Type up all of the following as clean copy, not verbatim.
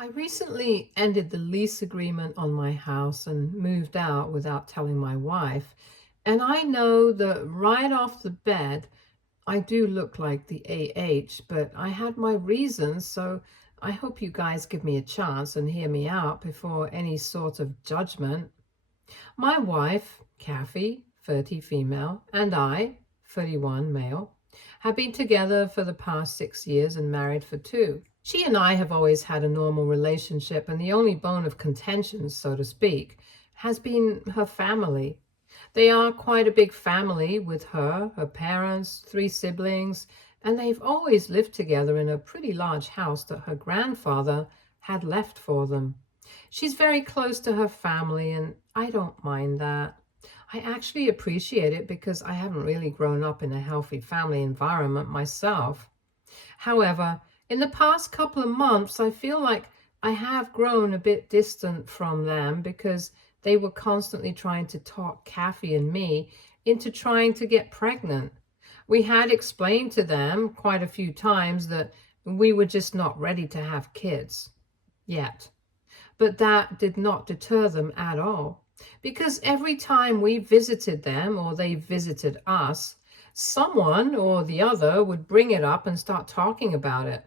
I recently ended the lease agreement on my house and moved out without telling my wife. And I know that right off the bat, I do look like the AH, but I had my reasons, so I hope you guys give me a chance and hear me out before any sort of judgment. My wife, Cathy, 30 female, and I, 31 male, have been together for the past 6 years and married for two. She and I have always had a normal relationship, and the only bone of contention, so to speak, has been her family. They are quite a big family with her parents, three siblings, and they've always lived together in a pretty large house that her grandfather had left for them. She's very close to her family, and I don't mind that. I actually appreciate it because I haven't really grown up in a healthy family environment myself. However, in the past couple of months, I feel like I have grown a bit distant from them because they were constantly trying to talk Cathy and me into trying to get pregnant. We had explained to them quite a few times that we were just not ready to have kids yet. But that did not deter them at all, because every time we visited them or they visited us, someone or the other would bring it up and start talking about it,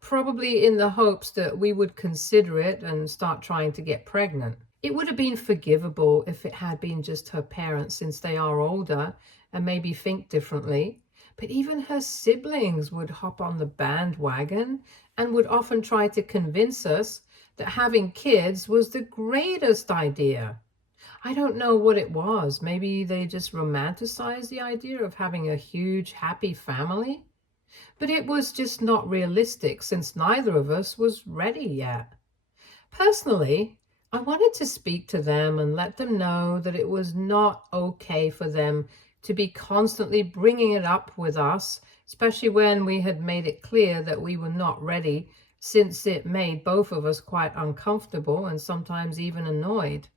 probably in the hopes that we would consider it and start trying to get pregnant. It would have been forgivable if it had been just her parents, since they are older and maybe think differently. But even her siblings would hop on the bandwagon and would often try to convince us that having kids was the greatest idea. I don't know what it was. Maybe they just romanticized the idea of having a huge, happy family. But it was just not realistic since neither of us was ready yet. Personally, I wanted to speak to them and let them know that it was not okay for them to be constantly bringing it up with us, especially when we had made it clear that we were not ready, since it made both of us quite uncomfortable and sometimes even annoyed.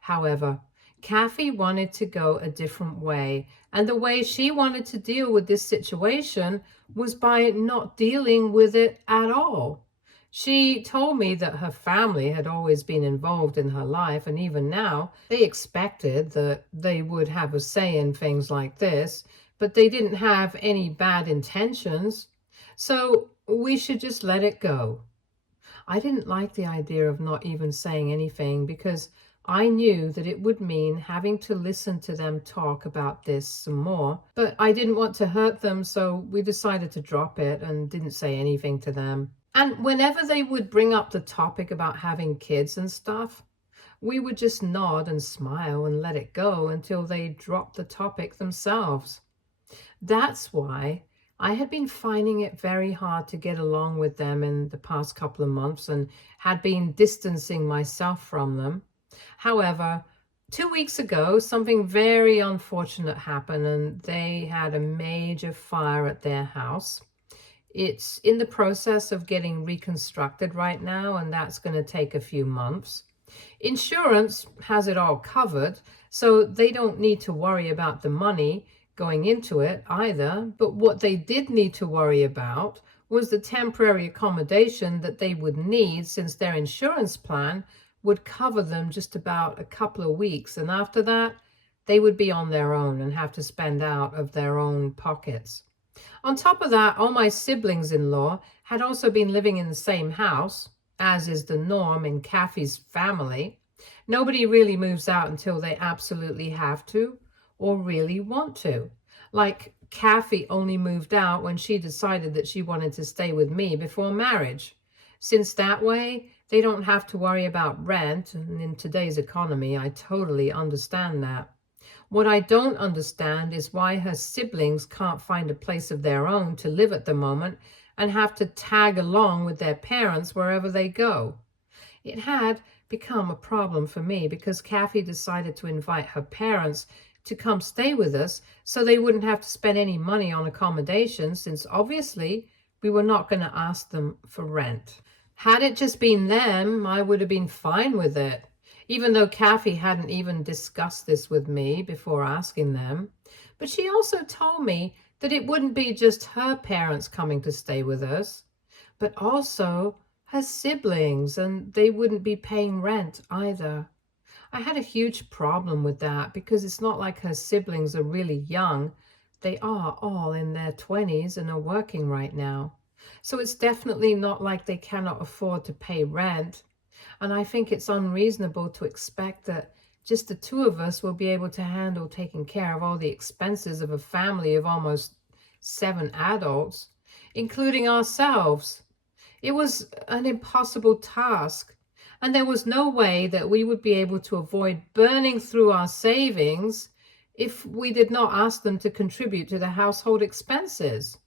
However, Cathy wanted to go a different way, and the way she wanted to deal with this situation was by not dealing with it at all. She told me that her family had always been involved in her life, and even now they expected that they would have a say in things like this, but they didn't have any bad intentions. So we should just let it go. I didn't like the idea of not even saying anything because I knew that it would mean having to listen to them talk about this some more, but I didn't want to hurt them, so we decided to drop it and didn't say anything to them. And whenever they would bring up the topic about having kids and stuff, we would just nod and smile and let it go until they dropped the topic themselves. That's why I had been finding it very hard to get along with them in the past couple of months and had been distancing myself from them. However, 2 weeks ago, something very unfortunate happened and they had a major fire at their house. It's in the process of getting reconstructed right now, and that's going to take a few months. Insurance has it all covered, so they don't need to worry about the money going into it either. But what they did need to worry about was the temporary accommodation that they would need, since their insurance plan would cover them just about a couple of weeks. And after that, they would be on their own and have to spend out of their own pockets. On top of that, all my siblings-in-law had also been living in the same house, as is the norm in Cathy's family. Nobody really moves out until they absolutely have to or really want to. Like, Cathy only moved out when she decided that she wanted to stay with me before marriage. Since that way, they don't have to worry about rent, and in today's economy, I totally understand that. What I don't understand is why her siblings can't find a place of their own to live at the moment and have to tag along with their parents wherever they go. It had become a problem for me because Cathy decided to invite her parents to come stay with us so they wouldn't have to spend any money on accommodation, since obviously we were not going to ask them for rent. Had it just been them, I would have been fine with it, even though Cathy hadn't even discussed this with me before asking them. But she also told me that it wouldn't be just her parents coming to stay with us, but also Her siblings, and they wouldn't be paying rent either. I had a huge problem with that because it's not like her siblings are really young. They are all in their 20s and are working right now. So it's definitely not like they cannot afford to pay rent. And I think it's unreasonable to expect that just the two of us will be able to handle taking care of all the expenses of a family of almost 7 adults, including ourselves. It was an impossible task, and there was no way that we would be able to avoid burning through our savings if we did not ask them to contribute to the household expenses.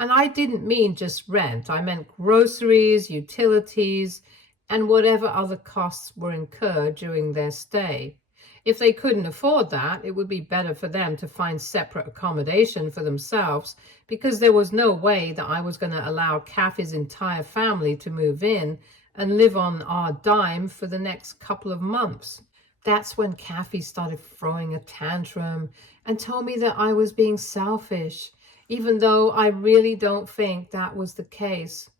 And I didn't mean just rent. I meant groceries, utilities, and whatever other costs were incurred during their stay. If they couldn't afford that, it would be better for them to find separate accommodation for themselves, because there was no way that I was going to allow Cathy's entire family to move in and live on our dime for the next couple of months. That's when Cathy started throwing a tantrum and told me that I was being selfish, even though I really don't think that was the case.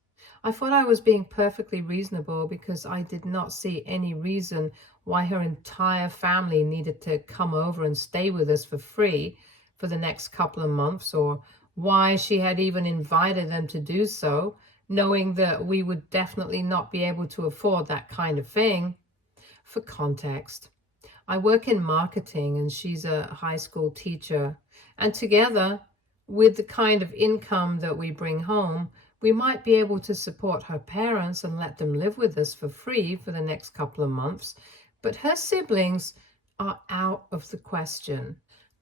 I thought I was being perfectly reasonable because I did not see any reason why her entire family needed to come over and stay with us for free for the next couple of months, or why she had even invited them to do so, knowing that we would definitely not be able to afford that kind of thing. For context, I work in marketing and she's a high school teacher. And together, with the kind of income that we bring home, we might be able to support her parents and let them live with us for free for the next couple of months. But her siblings are out of the question.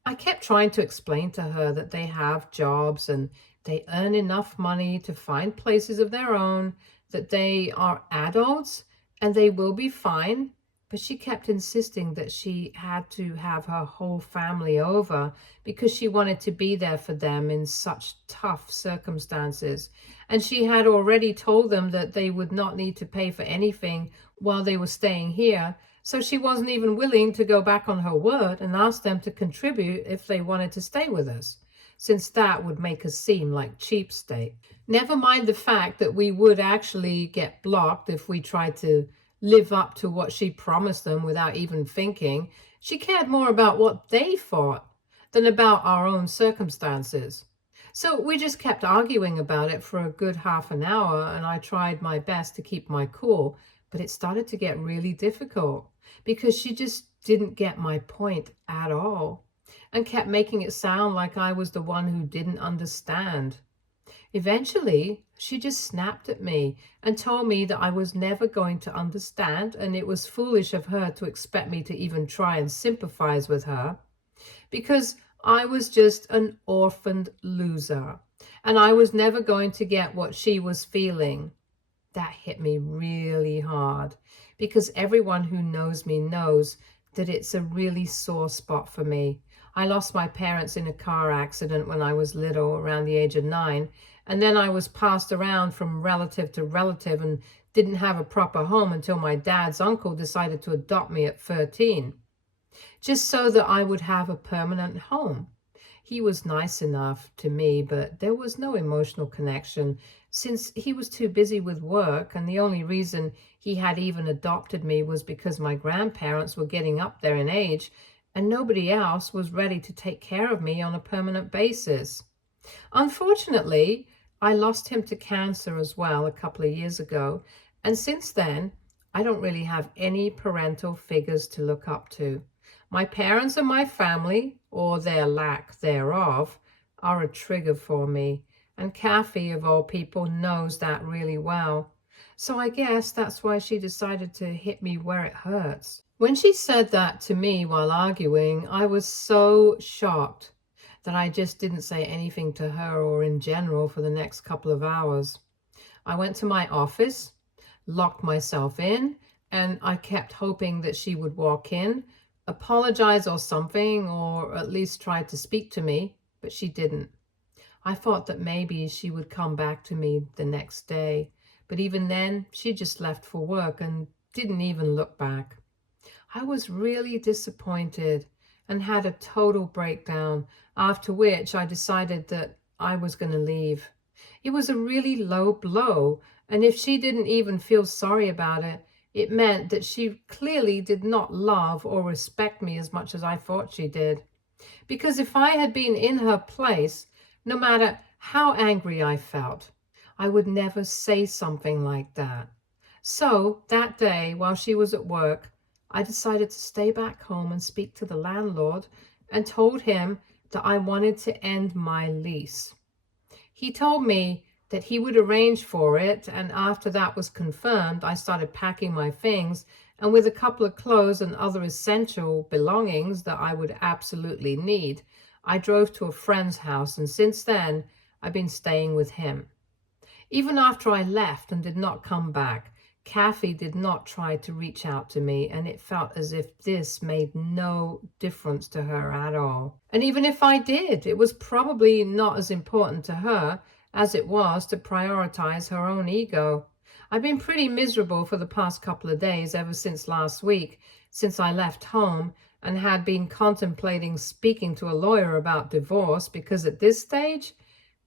I kept trying to explain to her that they have jobs and they earn enough money to find places of their own, that they are adults and they will be fine. But she kept insisting that she had to have her whole family over because she wanted to be there for them in such tough circumstances. And she had already told them that they would not need to pay for anything while they were staying here. So she wasn't even willing to go back on her word and ask them to contribute if they wanted to stay with us, since that would make us seem like cheapskate. Never mind the fact that we would actually get blocked if we tried to live up to what she promised them without even thinking. She cared more about what they thought than about our own circumstances. So we just kept arguing about it for a good half an hour, and I tried my best to keep my cool, but it started to get really difficult because she just didn't get my point at all and kept making it sound like I was the one who didn't understand. Eventually, she just snapped at me and told me that I was never going to understand, and it was foolish of her to expect me to even try and sympathize with her, because I was just an orphaned loser, and I was never going to get what she was feeling. That hit me really hard, because everyone who knows me knows that it's a really sore spot for me. I lost my parents in a car accident when I was little, around the age of 9, and then I was passed around from relative to relative and didn't have a proper home until my dad's uncle decided to adopt me at 13, just so that I would have a permanent home. He was nice enough to me, but there was no emotional connection since he was too busy with work, and the only reason he had even adopted me was because my grandparents were getting up there in age and nobody else was ready to take care of me on a permanent basis. Unfortunately, I lost him to cancer as well a couple of years ago, and since then, I don't really have any parental figures to look up to. My parents and my family, or their lack thereof, are a trigger for me, and Cathy, of all people, knows that really well. So I guess that's why she decided to hit me where it hurts. When she said that to me while arguing, I was so shocked that I just didn't say anything to her or in general for the next couple of hours. I went to my office, locked myself in, and I kept hoping that she would walk in, apologize or something, or at least try to speak to me, but she didn't. I thought that maybe she would come back to me the next day, but even then, she just left for work and didn't even look back. I was really disappointed and had a total breakdown, after which I decided that I was going to leave. It was a really low blow, And if she didn't even feel sorry about it, it meant that she clearly did not love or respect me as much as I thought she did. Because if I had been in her place, no matter how angry I felt, I would never say something like that. So that day, while she was at work, I decided to stay back home and speak to the landlord and told him that I wanted to end my lease. He told me that he would arrange for it, and after that was confirmed, I started packing my things, and with a couple of clothes and other essential belongings that I would absolutely need, I drove to a friend's house, and since then, I've been staying with him. Even after I left and did not come back, Cathy did not try to reach out to me, and it felt as if this made no difference to her at all. And even if I did, it was probably not as important to her as it was to prioritize her own ego. I've been pretty miserable for the past couple of days, ever since last week, since I left home and had been contemplating speaking to a lawyer about divorce, because at this stage,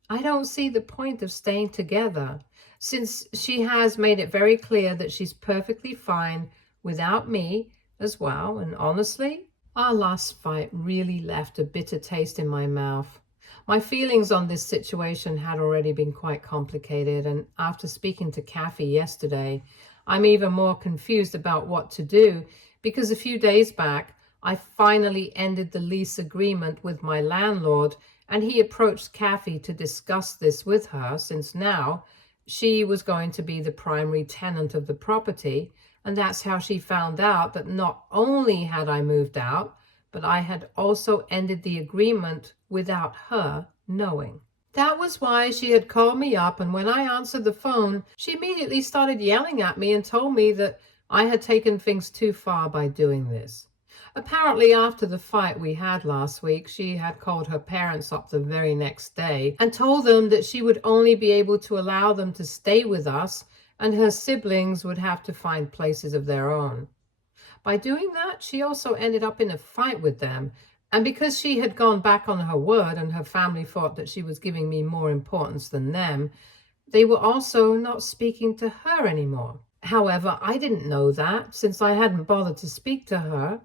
I don't see the point of staying together, since she has made it very clear that she's perfectly fine without me as well. And honestly, our last fight really left a bitter taste in my mouth. My feelings on this situation had already been quite complicated, and after speaking to Cathy yesterday, I'm even more confused about what to do, because a few days back, I finally ended the lease agreement with my landlord, and he approached Cathy to discuss this with her, since now she was going to be the primary tenant of the property, and that's how she found out that not only had I moved out, but I had also ended the agreement without her knowing. That was why she had called me up, and when I answered the phone, she immediately started yelling at me and told me that I had taken things too far by doing this. Apparently, after the fight we had last week, she had called her parents up the very next day and told them that she would only be able to allow them to stay with us, and her siblings would have to find places of their own. By doing that, she also ended up in a fight with them, and because she had gone back on her word and her family thought that she was giving me more importance than them, they were also not speaking to her anymore. However, I didn't know that, since I hadn't bothered to speak to her,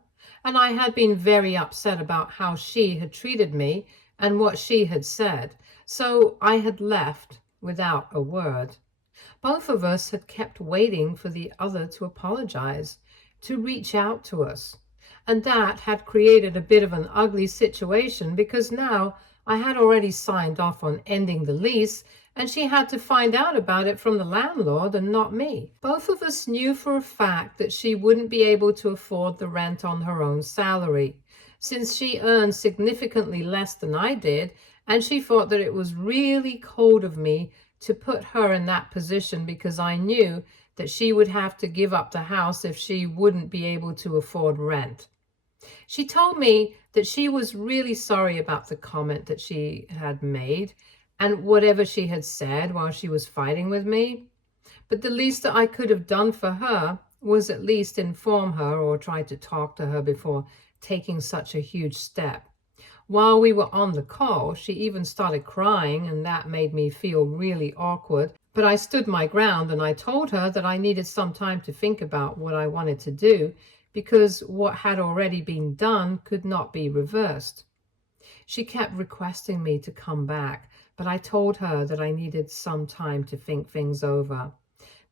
and I had been very upset about how she had treated me and what she had said, so I had left without a word. Both of us had kept waiting for the other to apologize, to reach out to us, and that had created a bit of an ugly situation, because now I had already signed off on ending the lease, and she had to find out about it from the landlord and not me. Both of us knew for a fact that she wouldn't be able to afford the rent on her own salary, since she earned significantly less than I did, and she thought that it was really cold of me to put her in that position, because I knew that she would have to give up the house if she wouldn't be able to afford rent. She told me that she was really sorry about the comment that she had made and whatever she had said while she was fighting with me. But the least that I could have done for her was at least inform her or try to talk to her before taking such a huge step. While we were on the call, she even started crying, and that made me feel really awkward. But I stood my ground, and I told her that I needed some time to think about what I wanted to do, because what had already been done could not be reversed. She kept requesting me to come back, but I told her that I needed some time to think things over.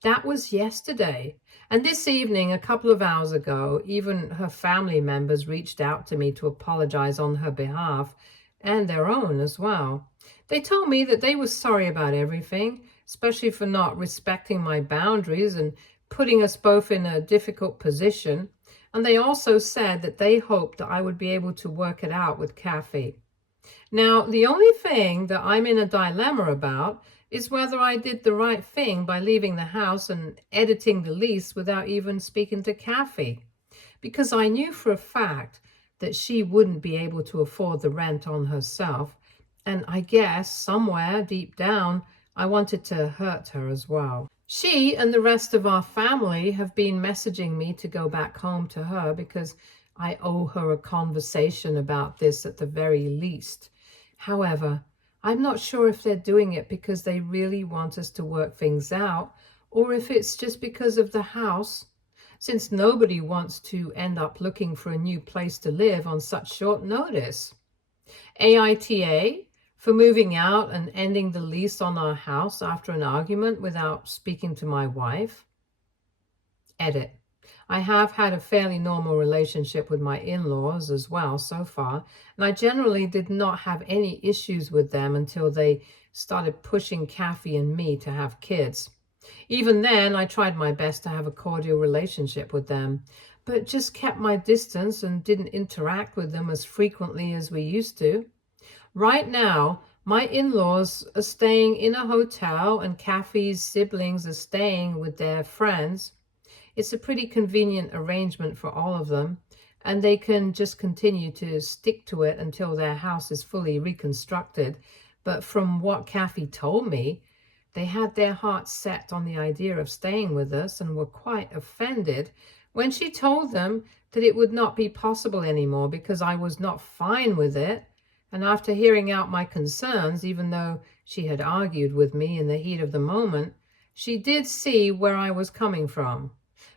That was yesterday. And this evening, a couple of hours ago, even her family members reached out to me to apologize on her behalf, and their own as well. They told me that they were sorry about everything, especially for not respecting my boundaries and putting us both in a difficult position. And they also said that they hoped that I would be able to work it out with Cathy. Now, the only thing that I'm in a dilemma about is whether I did the right thing by leaving the house and editing the lease without even speaking to Cathy, because I knew for a fact that she wouldn't be able to afford the rent on herself, and I guess somewhere deep down I wanted to hurt her as well. She and the rest of our family have been messaging me to go back home to her, because I owe her a conversation about this at the very least. However, I'm not sure if they're doing it because they really want us to work things out, or if it's just because of the house, since nobody wants to end up looking for a new place to live on such short notice. AITA for moving out and ending the lease on our house after an argument without speaking to my wife. Edit. I have had a fairly normal relationship with my in-laws as well so far, and I generally did not have any issues with them until they started pushing Cathy and me to have kids. Even then, I tried my best to have a cordial relationship with them, but just kept my distance and didn't interact with them as frequently as we used to. Right now, my in-laws are staying in a hotel and Cathy's siblings are staying with their friends. It's a pretty convenient arrangement for all of them, and they can just continue to stick to it until their house is fully reconstructed. But from what Cathy told me, they had their hearts set on the idea of staying with us and were quite offended when she told them that it would not be possible anymore because I was not fine with it. And after hearing out my concerns, even though she had argued with me in the heat of the moment, she did see where I was coming from.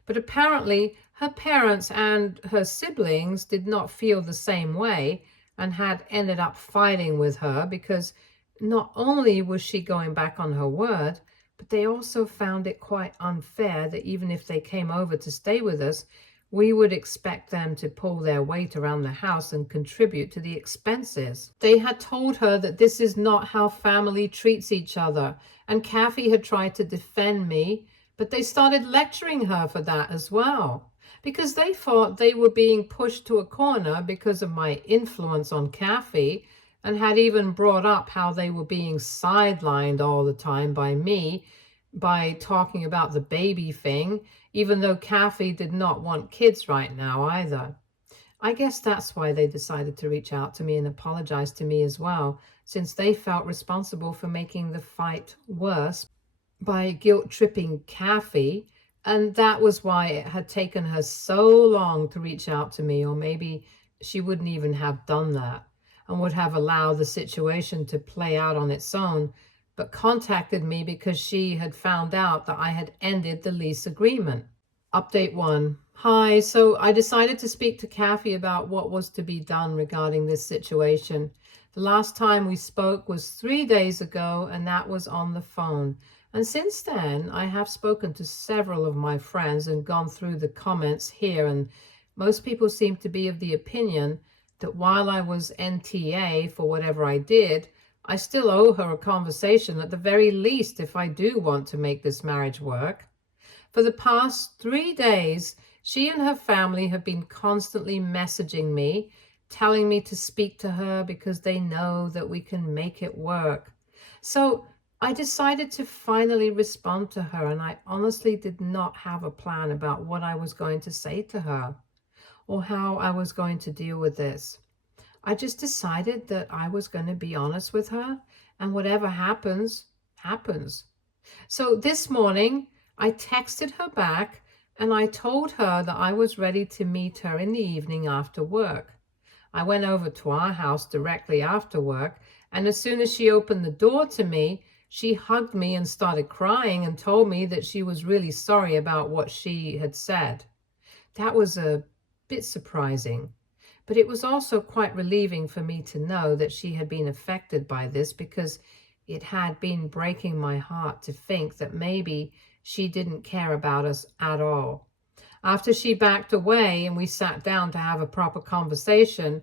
But apparently her parents and her siblings did not feel the same way and had ended up fighting with her because not only was she going back on her word, but they also found it quite unfair that even if they came over to stay with us, we would expect them to pull their weight around the house and contribute to the expenses. They had told her that this is not how family treats each other, and Cathy had tried to defend me, but they started lecturing her for that as well, because they thought they were being pushed to a corner because of my influence on Cathy, and had even brought up how they were being sidelined all the time by me by talking about the baby thing, even though Cathy did not want kids right now either. I guess that's why they decided to reach out to me and apologize to me as well, since they felt responsible for making the fight worse by guilt-tripping Cathy, and that was why it had taken her so long to reach out to me, or maybe she wouldn't even have done that and would have allowed the situation to play out on its own, but contacted me because she had found out that I had ended the lease agreement. Update 1. Hi, so I decided to speak to Cathy about what was to be done regarding this situation. The last time we spoke was 3 days ago, and that was on the phone. And since then, I have spoken to several of my friends and gone through the comments here, and most people seem to be of the opinion that while I was NTA for whatever I did, I still owe her a conversation at the very least if I do want to make this marriage work. For the past 3 days, she and her family have been constantly messaging me, telling me to speak to her because they know that we can make it work. So I decided to finally respond to her, and I honestly did not have a plan about what I was going to say to her or how I was going to deal with this. I just decided that I was going to be honest with her, and whatever happens, happens. So this morning, I texted her back and I told her that I was ready to meet her in the evening after work. I went over to our house directly after work, and as soon as she opened the door to me, she hugged me and started crying and told me that she was really sorry about what she had said. That was a bit surprising, but it was also quite relieving for me to know that she had been affected by this, because it had been breaking my heart to think that maybe she didn't care about us at all. After she backed away and we sat down to have a proper conversation,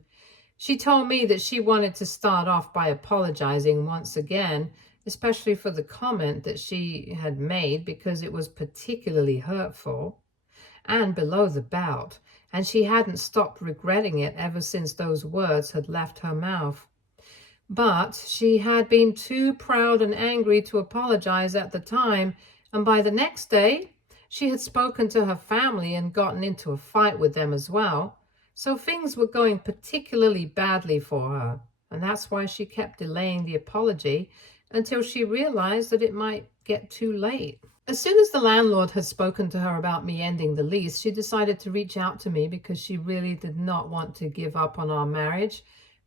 she told me that she wanted to start off by apologizing once again, especially for the comment that she had made, because it was particularly hurtful and below the belt, and she hadn't stopped regretting it ever since those words had left her mouth. But she had been too proud and angry to apologize at the time, and by the next day, she had spoken to her family and gotten into a fight with them as well. So things were going particularly badly for her, and that's why she kept delaying the apology until she realized that it might get too late. As soon as the landlord had spoken to her about me ending the lease, she decided to reach out to me because she really did not want to give up on our marriage,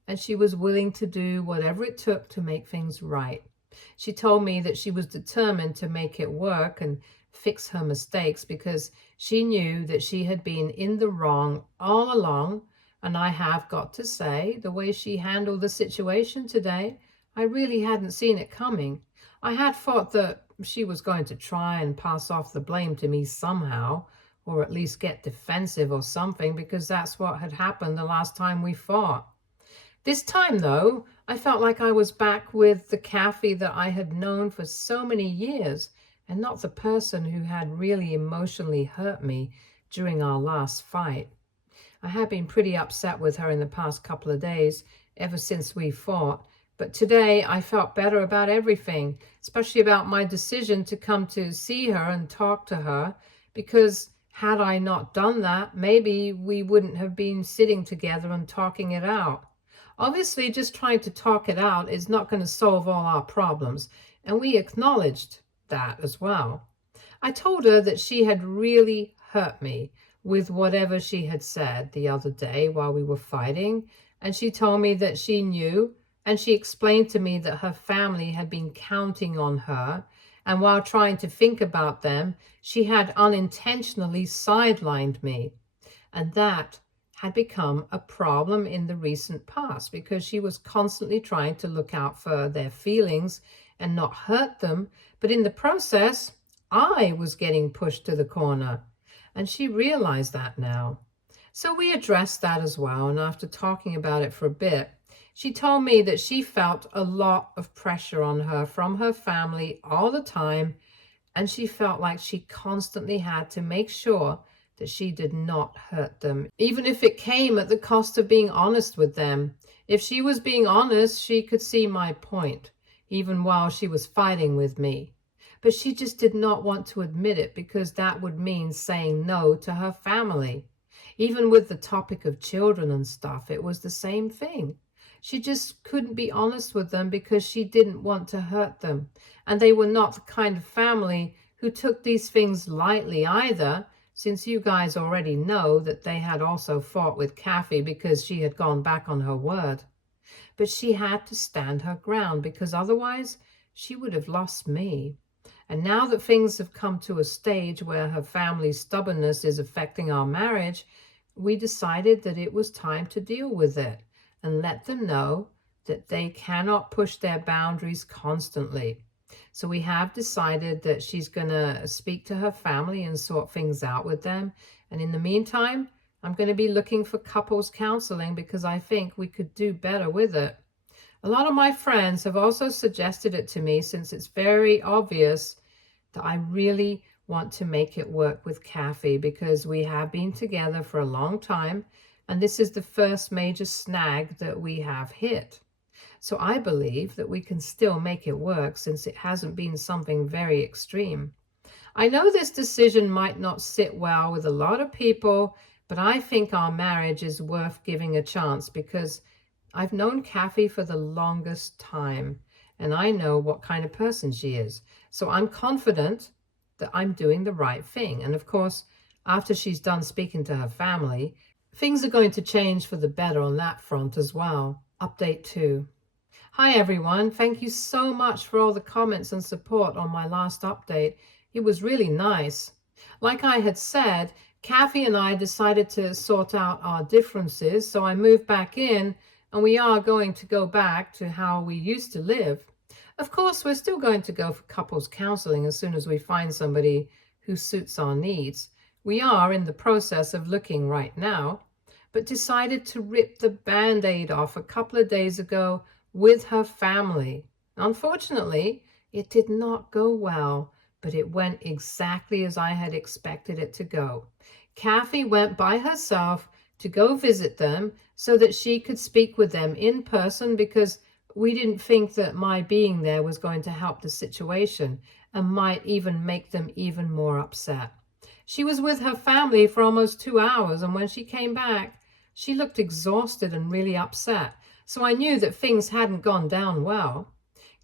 and she was willing to do whatever it took to make things right. She told me that she was determined to make it work, and fix her mistakes because she knew that she had been in the wrong all along. And I have got to say, the way she handled the situation today, I really hadn't seen it coming. I had thought that she was going to try and pass off the blame to me somehow, or at least get defensive or something, because that's what had happened the last time we fought. This time, though, I felt like I was back with the Cathy that I had known for so many years, and not the person who had really emotionally hurt me during our last fight. I had been pretty upset with her in the past couple of days, ever since we fought, but today I felt better about everything, especially about my decision to come to see her and talk to her, because had I not done that, maybe we wouldn't have been sitting together and talking it out. Obviously, just trying to talk it out is not going to solve all our problems, and we acknowledged that as well. I told her that she had really hurt me with whatever she had said the other day while we were fighting, and she told me that she knew, and she explained to me that her family had been counting on her, and while trying to think about them, she had unintentionally sidelined me. And that had become a problem in the recent past because she was constantly trying to look out for their feelings and not hurt them. But in the process, I was getting pushed to the corner. And she realized that now. So we addressed that as well. And after talking about it for a bit, she told me that she felt a lot of pressure on her from her family all the time. And she felt like she constantly had to make sure that she did not hurt them, even if it came at the cost of being honest with them. If she was being honest, she could see my point, even while she was fighting with me. But she just did not want to admit it because that would mean saying no to her family. Even with the topic of children and stuff, it was the same thing. She just couldn't be honest with them because she didn't want to hurt them. And they were not the kind of family who took these things lightly either, since you guys already know that they had also fought with Cathy because she had gone back on her word. But she had to stand her ground because otherwise she would have lost me. And now that things have come to a stage where her family's stubbornness is affecting our marriage, we decided that it was time to deal with it and let them know that they cannot push their boundaries constantly. So we have decided that she's going to speak to her family and sort things out with them. And in the meantime, I'm going to be looking for couples counseling because I think we could do better with it. A lot of my friends have also suggested it to me since it's very obvious that I really want to make it work with Cathy because we have been together for a long time and this is the first major snag that we have hit. So I believe that we can still make it work since it hasn't been something very extreme. I know this decision might not sit well with a lot of people, but I think our marriage is worth giving a chance because I've known Cathy for the longest time and I know what kind of person she is. So I'm confident that I'm doing the right thing. And of course, after she's done speaking to her family, things are going to change for the better on that front as well. Update 2. Hi everyone, thank you so much for all the comments and support on my last update. It was really nice. Like I had said, Cathy and I decided to sort out our differences, so I moved back in and we are going to go back to how we used to live. Of course, we're still going to go for couples counseling as soon as we find somebody who suits our needs. We are in the process of looking right now, but decided to rip the Band-Aid off a couple of days ago with her family. Unfortunately, it did not go well, but it went exactly as I had expected it to go. Cathy went by herself to go visit them so that she could speak with them in person because we didn't think that my being there was going to help the situation and might even make them even more upset. She was with her family for almost 2 hours, and when she came back, she looked exhausted and really upset. So I knew that things hadn't gone down well.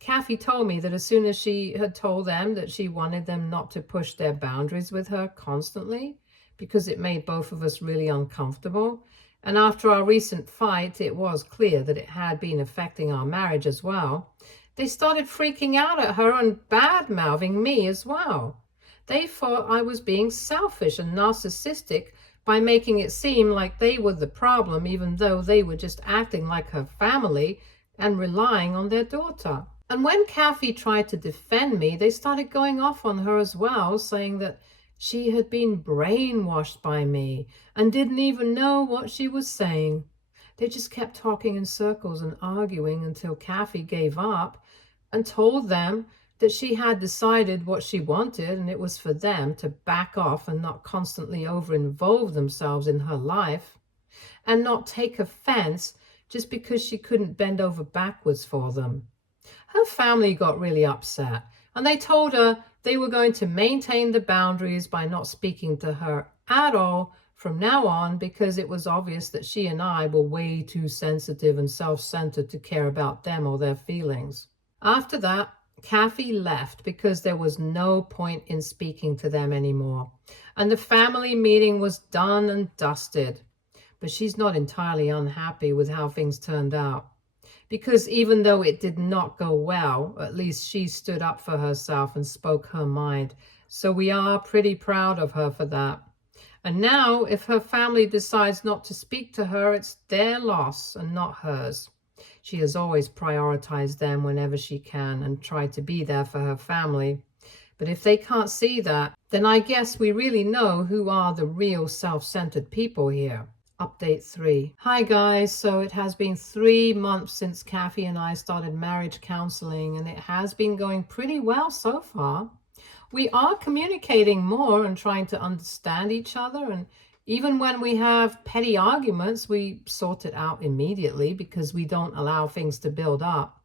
Cathy told me that as soon as she had told them that she wanted them not to push their boundaries with her constantly, because it made both of us really uncomfortable. And after our recent fight, it was clear that it had been affecting our marriage as well. They started freaking out at her and bad-mouthing me as well. They thought I was being selfish and narcissistic by making it seem like they were the problem, even though they were just acting like her family and relying on their daughter. And when Cathy tried to defend me, they started going off on her as well, saying that she had been brainwashed by me and didn't even know what she was saying. They just kept talking in circles and arguing until Cathy gave up and told them that she had decided what she wanted, and it was for them to back off and not constantly over-involve themselves in her life and not take offense just because she couldn't bend over backwards for them. Her family got really upset, and they told her they were going to maintain the boundaries by not speaking to her at all from now on, because it was obvious that she and I were way too sensitive and self-centered to care about them or their feelings. After that, Cathy left because there was no point in speaking to them anymore, and the family meeting was done and dusted. But she's not entirely unhappy with how things turned out, because even though it did not go well, at least she stood up for herself and spoke her mind. So we are pretty proud of her for that. And now, if her family decides not to speak to her, it's their loss and not hers. She has always prioritized them whenever she can and tried to be there for her family. But if they can't see that, then I guess we really know who are the real self-centered people here. Update 3. Hi guys, so it has been 3 months since Cathy and I started marriage counseling, and it has been going pretty well so far. We are communicating more and trying to understand each other, and even when we have petty arguments, we sort it out immediately because we don't allow things to build up.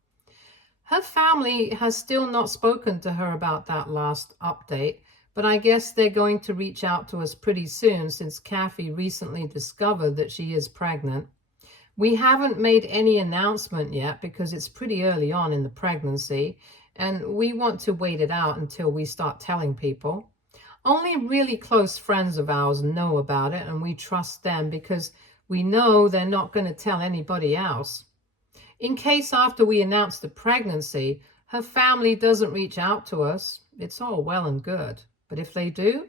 Her family has still not spoken to her about that last update, but I guess they're going to reach out to us pretty soon since Cathy recently discovered that she is pregnant. We haven't made any announcement yet because it's pretty early on in the pregnancy, and we want to wait it out until we start telling people. Only really close friends of ours know about it, and we trust them because we know they're not going to tell anybody else. In case after we announce the pregnancy, her family doesn't reach out to us, it's all well and good. But if they do,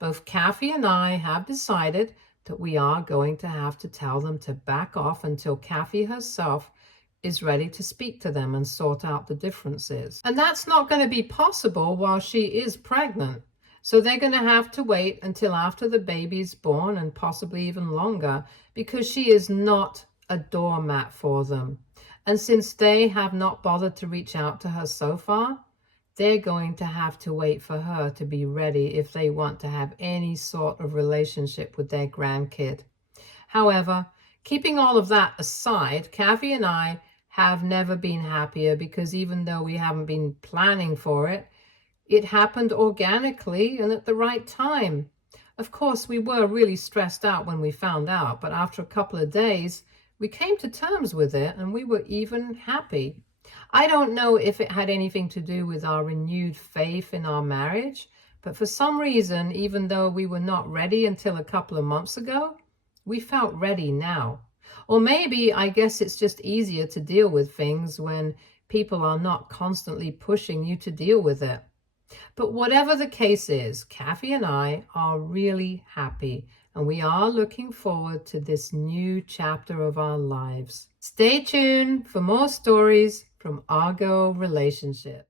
both Cathy and I have decided that we are going to have to tell them to back off until Cathy herself is ready to speak to them and sort out the differences. And that's not going to be possible while she is pregnant. So they're going to have to wait until after the baby's born, and possibly even longer, because she is not a doormat for them. And since they have not bothered to reach out to her so far, they're going to have to wait for her to be ready if they want to have any sort of relationship with their grandkid. However, keeping all of that aside, Cathy and I have never been happier, because even though we haven't been planning for it, it happened organically and at the right time. Of course, we were really stressed out when we found out, but after a couple of days, we came to terms with it and we were even happy. I don't know if it had anything to do with our renewed faith in our marriage, but for some reason, even though we were not ready until a couple of months ago, we felt ready now. Or maybe, I guess it's just easier to deal with things when people are not constantly pushing you to deal with it. But whatever the case is, Cathy and I are really happy, and we are looking forward to this new chapter of our lives. Stay tuned for more stories from Argo Relationships.